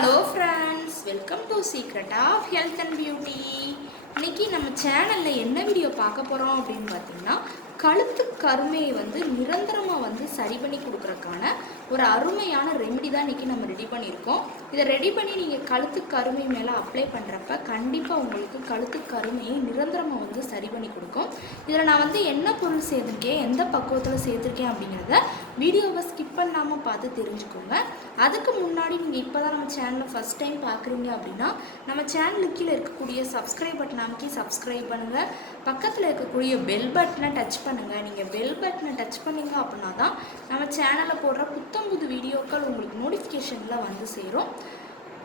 Hello friends, welcome to secret of health and beauty. இன்றைக்கி நம்ம சேனலில் என்ன வீடியோ பார்க்க போகிறோம் அப்படின்னு பார்த்தீங்கன்னா, கழுத்து கருமையை நிரந்தரமாக சரி பண்ணி கொடுக்குறக்கான ஒரு அருமையான ரெமெடி தான் இன்றைக்கி நம்ம ரெடி பண்ணியிருக்கோம். இதை ரெடி பண்ணி நீங்கள் கழுத்து கருமை மேலே அப்ளை பண்ணுறப்ப கண்டிப்பாக உங்களுக்கு கழுத்து கருமையை நிரந்தரமாக சரி பண்ணி கொடுக்கும். இதில் நான் என்ன பொருள் சேர்த்துருக்கேன், எந்த பக்குவத்தில் சேர்த்துருக்கேன் அப்படிங்கிறத வீடியோவை ஸ்கிப் பண்ணாமல் பார்த்து தெரிஞ்சுக்கோங்க. அதுக்கு முன்னாடி நீங்கள் இப்போ தான் நம்ம சேனலை ஃபஸ்ட் டைம் பார்க்குறீங்க அப்படின்னா நம்ம சேனலுக்கு கீழே இருக்கக்கூடிய சப்ஸ்கிரைப் பட்டன் அமைக்கி சப்ஸ்கிரைப் பண்ணுங்கள். பக்கத்தில் இருக்கக்கூடிய பெல் பட்டனை டச் பண்ணுங்கள். நீங்கள் பெல் பட்டனை டச் பண்ணிங்க அப்படின்னா தான் நம்ம சேனலில் போடுற புத்தம்புது வீடியோக்கள் உங்களுக்கு நோட்டிஃபிகேஷனில் சேரும்.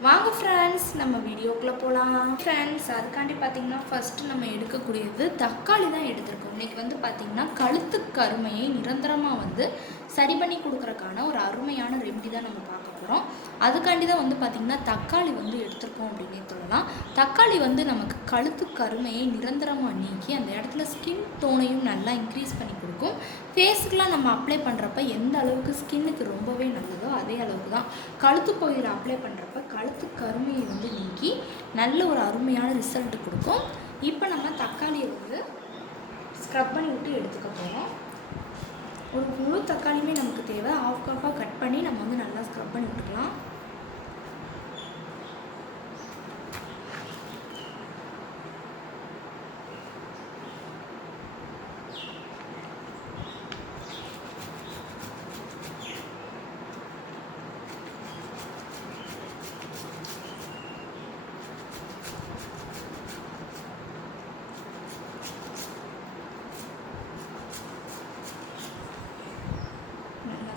வாங்க ஃப்ரெண்ட்ஸ், நம்ம வீடியோக்குள்ளே போகலாம். ஃப்ரெண்ட்ஸ், அதுக்காண்டி பார்த்திங்கன்னா ஃபஸ்ட்டு நம்ம எடுக்கக்கூடியது தக்காளி தான் எடுத்துருக்கோம். இன்றைக்கி பார்த்திங்கன்னா கழுத்து கருமையை நிரந்தரமாக சரி பண்ணி கொடுக்குறக்கான ஒரு அருமையான ரெமெடி தான் நம்ம பார்க்க போகிறோம். அதுக்காண்டி தான் பார்த்திங்கன்னா தக்காளி எடுத்துருக்கோம் அப்படின்னே சொல்லலாம். தக்காளி நமக்கு கழுத்து கருமையை நிரந்தரமாக நீக்கி அந்த இடத்துல ஸ்கின் டோனையும் நல்லா இன்க்ரீஸ் பண்ணி கொடுக்கும். ஃபேஸுக்கெலாம் நம்ம அப்ளை பண்ணுறப்ப எந்த அளவுக்கு ஸ்கின்னுக்கு ரொம்பவே நல்லதோ அதே அளவுக்கு தான் கழுத்து பகுதியில் அப்ளை பண்ணுறப்ப கழுத்து கருமையை நீக்கி நல்ல ஒரு அருமையான ரிசல்ட் கொடுக்கும். இப்போ நம்ம தக்காளியை ஸ்க்ரப் பண்ணி விட்டு எடுத்துக்க போகிறோம். ஒரு முழு தக்காளியுமே நமக்கு தேவை. ஆஃபாக கட் பண்ணி நம்ம நல்லா ஸ்க்ரப் பண்ணி விட்டுக்கலாம்.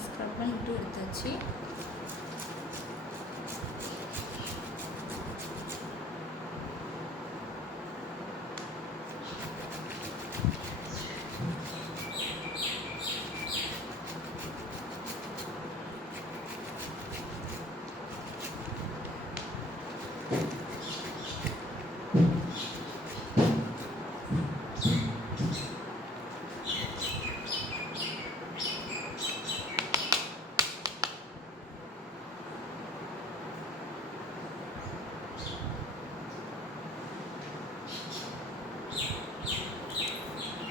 ஸ்க்ரப் பண்ணிட்டு எடுத்தாச்சு.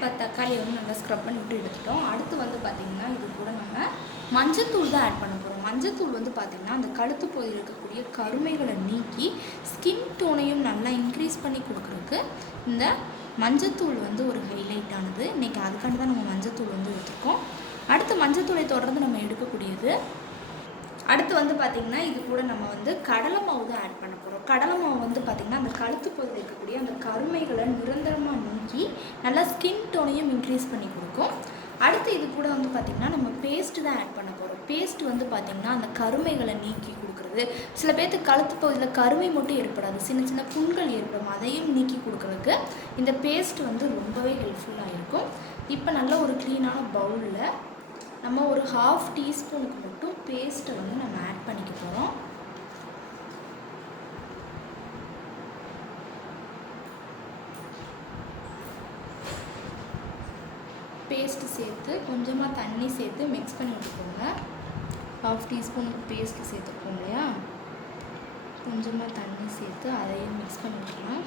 இப்போ தக்காளியை நல்லா ஸ்க்ரப் பண்ணி விட்டு எடுத்துட்டோம். அடுத்து பார்த்திங்கன்னா இது கூட நம்ம மஞ்சத்தூள் தான் ஆட் பண்ண போகிறோம். மஞ்சத்தூள் பார்த்திங்கன்னா அந்த கழுத்து பகுதியில் இருக்கக்கூடிய கருமைகளை நீக்கி ஸ்கின் டோனையும் நல்லா இன்க்ரீஸ் பண்ணி கொடுக்குறதுக்கு இந்த மஞ்சத்தூள் ஒரு ஹைலைட் ஆனது. இன்றைக்கி அதுக்காண்டி தான் நம்ம மஞ்சத்தூள் எடுத்துருக்கோம். அடுத்து மஞ்சத்தூளை தொடர்ந்து நம்ம எடுக்கக்கூடியது அடுத்து பார்த்திங்கன்னா இது கூட நம்ம கடலை மாவு தான் ஆட் பண்ண போகிறோம். கடலை மாவு பார்த்திங்கன்னா அந்த கழுத்து பகுதியில் இருக்கக்கூடிய அந்த கருமைகளை நிரந்தரமாக நீக்கி நல்லா ஸ்கின் டோனையும் இன்க்ரீஸ் பண்ணி கொடுக்கும். அடுத்து இது கூட பார்த்திங்கன்னா நம்ம பேஸ்ட்டு தான் ஆட் பண்ண போகிறோம். பேஸ்ட் பார்த்திங்கன்னா அந்த கருமைகளை நீக்கி கொடுக்குறது. சில பேர்த்துக்கு கழுத்து பகுதியில் கருமை மட்டும் ஏற்படாது, சின்ன சின்ன புண்கள் ஏற்படும், அதையும் நீக்கி கொடுக்குறதுக்கு இந்த பேஸ்ட் ரொம்பவே ஹெல்ப்ஃபுல்லாக இருக்கும். இப்போ நல்ல ஒரு க்ளீனான பவுலில் நம்ம ஒரு 1/2 டீஸ்பூனுக்கு மட்டும் பேஸ்ட்டை நம்ம ஆட் பண்ணிக்க போகிறோம். பேஸ்ட்டு சேர்த்து கொஞ்சமாக தண்ணி சேர்த்து மிக்ஸ் பண்ணி விட்டுக்கோங்க. 1/2 டீஸ்பூனுக்கு பேஸ்ட்டு சேர்த்துருக்கோம் இல்லையா, கொஞ்சமாக தண்ணி சேர்த்து அதையும் மிக்ஸ் பண்ணி விட்டுக்கலாம்.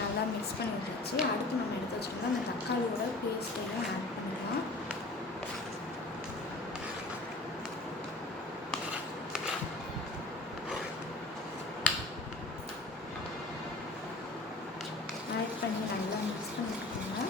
நல்லா மிக்ஸ் பண்ணி விட்டாச்சு. அடுத்து நம்ம எடுத்து வச்சுக்கலாம் அந்த தக்காளியோட பேஸ்ட்டையும் ஆட் பண்ணிடலாம். ஆட் பண்ணி நல்லா மிக்ஸ் பண்ணிக்கோங்க.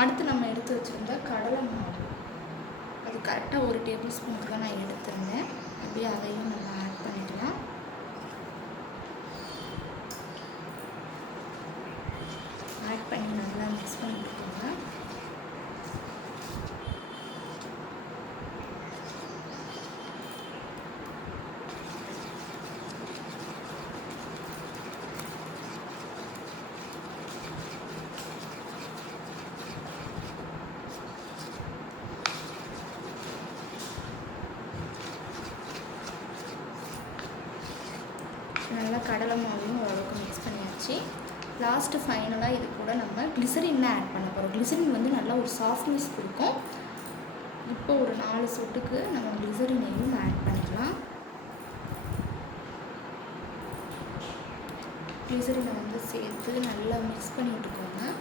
அடுத்து நம்ம எடுத்து வச்சுருந்த கடலை மாவு, அது கரெக்டாக 1 டேபிள் ஸ்பூனுக்கு தான் நான் எடுத்துருந்தேன். அப்படியே அதையும் நம்ம ஆட் பண்ணிக்கலாம். ஆட் பண்ணி நல்லா மிக்ஸ் பண்ணி விட்டுக்கோங்க. நல்லா கடலை மாவையும் ஓரளவுக்கு மிக்ஸ் பண்ணியாச்சு. லாஸ்ட்டு ஃபைனலாக இது கூட நம்ம கிளிசரின் ஆட் பண்ண போகிறோம். கிளிசரின் வந்து நல்லா ஒரு சாஃப்ட்னஸ் கொடுக்கும். இப்போ ஒரு 4 சொட்டுக்கு நம்ம கிளிசரினையும் ஆட் பண்ணிக்கலாம். கிளிசரினை வந்து சேர்த்து நல்லா மிக்ஸ் பண்ணி விட்டுக்கோங்க.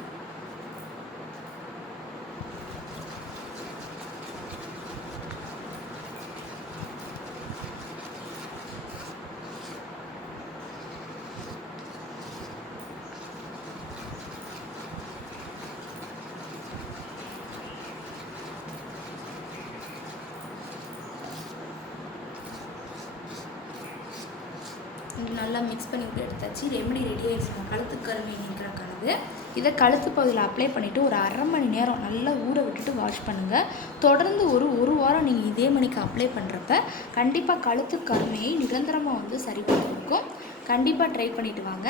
நல்லா மிக்ஸ் பண்ணி விட்டு எடுத்தாச்சு. ரெமெடி ரெடி ஆகிடுச்சு. கழுத்து கருமை நீக்கிறக்கானது. இதை கழுத்து பகுதியில் அப்ளை பண்ணிவிட்டு ஒரு 1/2 மணி நேரம் நல்லா ஊற விட்டுட்டு வாஷ் பண்ணுங்கள். தொடர்ந்து ஒரு வாரம் நீங்கள் இதே மணிக்கு அப்ளை பண்ணுறப்ப கண்டிப்பாக கழுத்து கருமையை நிரந்தரமாக வந்து சரி பண்ணியிருக்கும். கண்டிப்பாக ட்ரை பண்ணிவிட்டு வாங்க.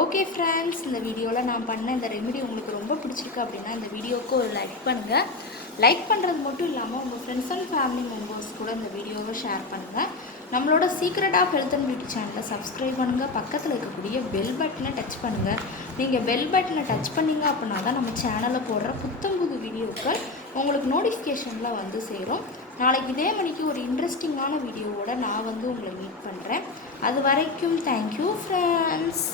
ஓகே ஃப்ரெண்ட்ஸ், இந்த வீடியோவில் நான் பண்ண இந்த ரெமெடி உங்களுக்கு ரொம்ப பிடிச்சிருக்கு அப்படின்னா இந்த வீடியோவுக்கு ஒரு லைக் பண்ணுங்கள். லைக் பண்ணுறது மட்டும் இல்லாமல் உங்கள் ஃப்ரெண்ட்ஸ் அண்ட் ஃபேமிலி மெம்பர்ஸ் கூட இந்த வீடியோவை ஷேர் பண்ணுங்கள். நம்மளோட secret of health and beauty சேனலை சப்ஸ்கிரைப் பண்ணுங்கள். பக்கத்தில் இருக்கக்கூடிய பெல் பட்டனை டச் பண்ணுங்கள். நீங்கள் பெல் பட்டனை டச் பண்ணிங்க அப்படின்னா தான் நம்ம சேனலில் போடுற புது வீடியோக்கள் உங்களுக்கு நோட்டிஃபிகேஷனில் வந்து சேரும். நாளைக்கு இதே மணிக்கு ஒரு இன்ட்ரெஸ்டிங்கான வீடியோவோட நான் வந்து உங்களை மீட் பண்ணுறேன். அது வரைக்கும் தேங்க்யூ ஃப்ரெண்ட்ஸ்.